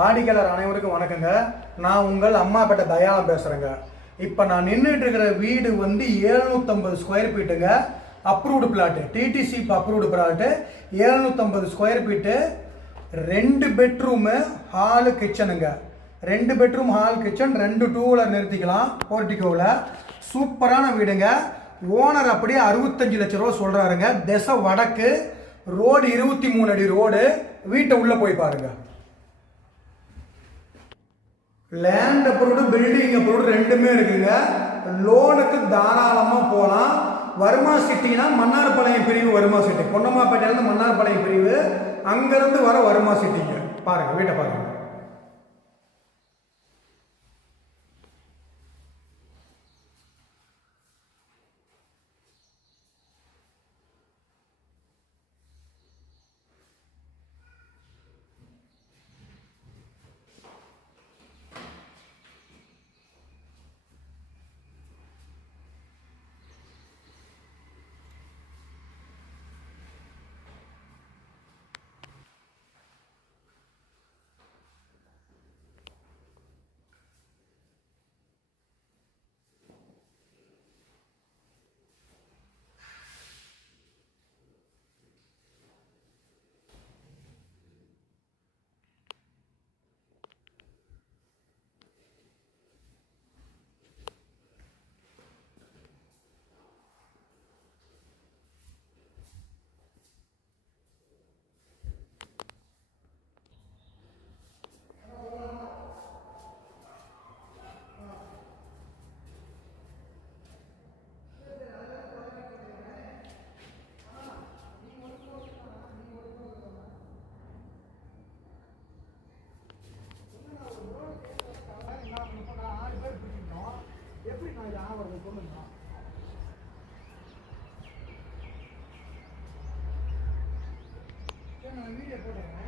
வாடிக்கையாளர் அனைவருக்கும் வணக்கங்க. நான் உங்கள் அம்மாப்பேட்டை தயாளம் பேசுகிறேங்க. இப்போ நான் நின்றுட்டு இருக்கிற வீடு வந்து 750 square ஃபீட்டுங்க. Approved plot, DTC approved plot, 750 square feet, 2 bedroom, hall, கிச்சனுங்க. 2 bedroom, hall, kitchen, 2 two wheeler நிறுத்திக்கலாம் போர்ட்டிகோவில். சூப்பரான வீடுங்க. ஓனர் அப்படியே 65 லட்ச ரூபா சொல்கிறாருங்க. திசை வடக்கு, ரோடு 23 அடி ரோடு. வீட்டை உள்ளே போய் பாருங்க. லேண்ட் அப்ரூவ்டு, பில்டிங் அப்ரூவ்டு ரெண்டுமே இருக்குங்க. லோனுக்கு தாராளமாக போகலாம். வருமா சிட்டினா மன்னார்பாளையம் பிரிவு வருமா சிட்டி, பொன்னம்மாப்பேட்டையிலேருந்து மன்னார்பாளையம் பிரிவு, அங்கேருந்து வர வருமா சிட்டிங்க. பாருங்கள், வீட்டை பாருங்கள். வீடியோ போடுறேன்.